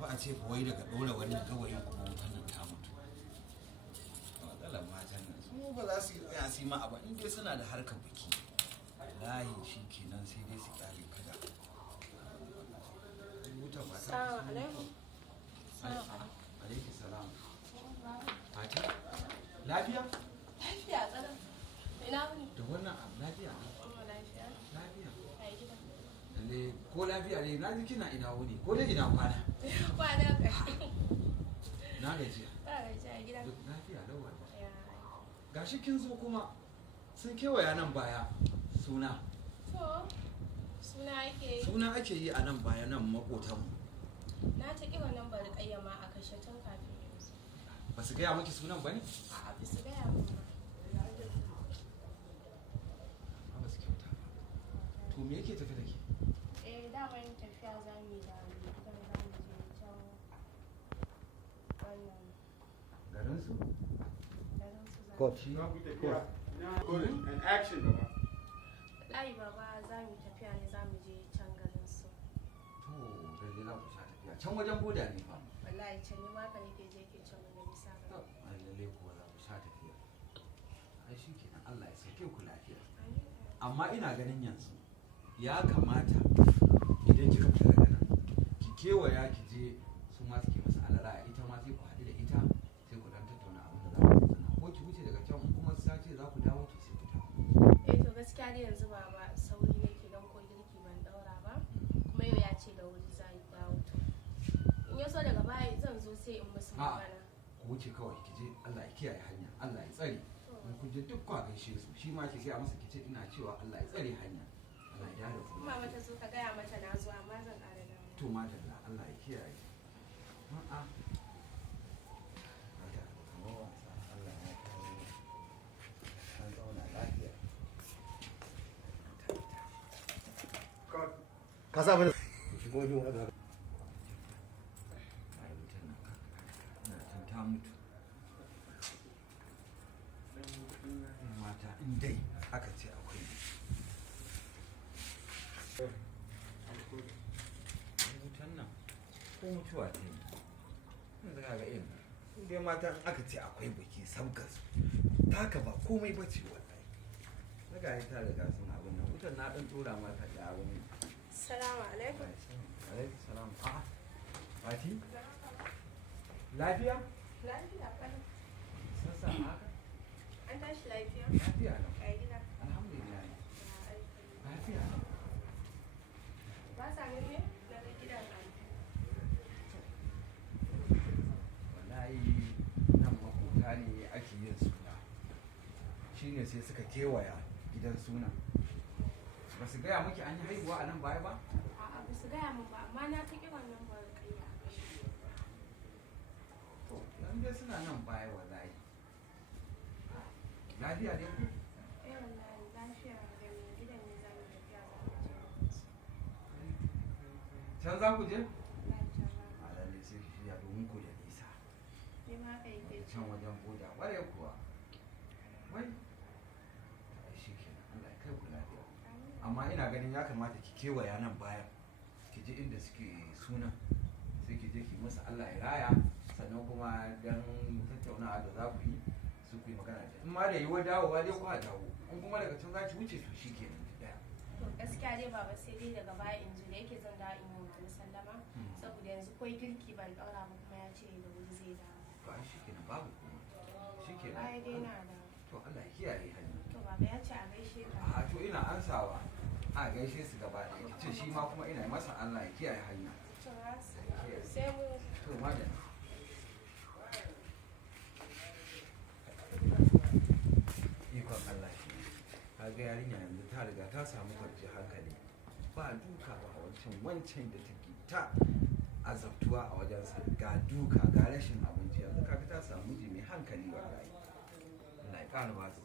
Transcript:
fa a ce wai daga dole wannan gawayin kuma wutan nan ta mutu. Matsalar matan nan su ba za su yi tsaya su yi ma abu in dai suna da harkar biki. Layi shi kenan sai dai su kyale kada. Wutan ba ta. Assalamu alaikum. Alaikum salam. Mata? Lafiya? Lafiya tsaron. Ina wuni? Da wannan abu lafiya? Lafiya. Lafiya. Ai gida. Lalle ko lafiya ne na ji kina ina wuni ko dai ina kwana? Kwana ka. Na gajiya. Ba gajiya a gida. Duk lafiya lawa. Ya. Gashi kin zo kuma sun kewaya nan baya suna. To, suna ake yi. Suna ake yi a nan baya nan makotanmu. Na ta ƙi wannan bari ƙayyama a kashe tun kafin yanzu. Ba su gaya maki sunan ba ne? A'a, ba su gaya min ba. Ba su kyauta ba. To me yake tafi da ke? Daman tafiya za mu yi da gidan za mu je can wannan Garinsu? garin su za mu. Coach. And action, Baba. Wallahi baba za mu tafiya ne za mu je can garin su. To, lalle za ku sha tafiya. Can wajen boda ne fa. Wallahi can ni ma ka nake je ke can wani nisa To, ga. ai lalle kuwa za ku sha tafiya. Ai shi kenan Allah ya sauke ku lafiya. Amma ina ganin yanzu ya kamata idan kika fita daga nan ki kewaya ki je su ma suke masa alara ita ma sai ku haɗu da ita sai ku dan tattauna abin da za ku tattauna ko ki wuce daga can kuma su sace za ku dawo to sai ku dawo. To gaskiya dai yanzu baba sauri nake don ko girki ban daura ba kuma yau ya ce da wuri za yi dawo to in ya so daga baya zan zo sai in musu magana. Ku wuce kawai ki je Allah ya kiyaye hanya Allah ya tsare in kun je duk kwa gaishe su shi ma ki gaya masa ki ce ina cewa Allah ya tsare hanya Allah ya da ku. Mama ta so ka gaya mata na zo amma zan ƙara dawo. To madalla Allah ya kiyaye. A'a. Mata, kamar wasa Allah ya kawo an zauna lafiya. Ka sa bane. Shigo yin haka. Ai wutar nan na can ta mutu. Mata in dai aka ce akwai wutan nan ko mutuwa ta yi yanzu kaga irin in dai mata in aka ce akwai biki sabgar su taka ba komai ba ce wallahi daga yi ta riga sun abin nan wutan na dan tura mata da abin. Assalamu alaikum. Alaikum salam. A'a Fati lafiya Lafiya ƙwarai. sassa haka An tashi lafiya? lafiya nan Ai gida. alhamdulillah Ya aiki. lafiya nan Ba sa ne na ga gidan aiki. wallahi nan makota ne ake yin suna shine sai suka kewaya gidan suna ba su gaya miki an yi haihuwa a nan baya ba. A'a ba su gaya min ba amma na ta ƙi wannan bari ƙayya. To yan dai suna nan baya wallahi lafiya ne ku Wallahi lafiya da mai gidan ne za mu tafiya za mu je. can za ku je Lafiya ba. a lalle sai ki shirya domin ku da nisa Ni ma haka yake can wajen boda ware kuwa wai ai shi kenan Allah ya kai ku lafiya amma ina ganin ya kamata ki kewaya nan baya ki je inda suke suna sai ki je ki masa Allah ya raya sannan kuma dan tattaunawa da za ku yi su ku yi magana da in ma da yiwuwar dawowa dai ku a dawo in kuma daga can za ki wuce to shi kenan daya. To gaskiya dai baba sai dai daga baya in ji da yake zan dawo in yi wa sallama saboda yanzu koi girki ban daura ba kuma ya ce da wuri zai dawo. To ai shi kenan babu kuma shi kenan. Ai dai na da. To Allah ya kiyaye hanya. To baba ya ce a gaishe ka. A to ina ansawa a gaishe su gaba ɗaya ki ce shi ma kuma ina masa Allah ya kiyaye hanya. To sai mu. To madalla. Ikon Allah shi kaga yarinya yanzu ta riga ta samu kwanciyar hankali ba duka ba a wancan da take ta azabtuwa a wajensa ga duka ga rashin abinci yanzu kaga ta samu miji mai hankali wallahi Allah ya ƙara ba su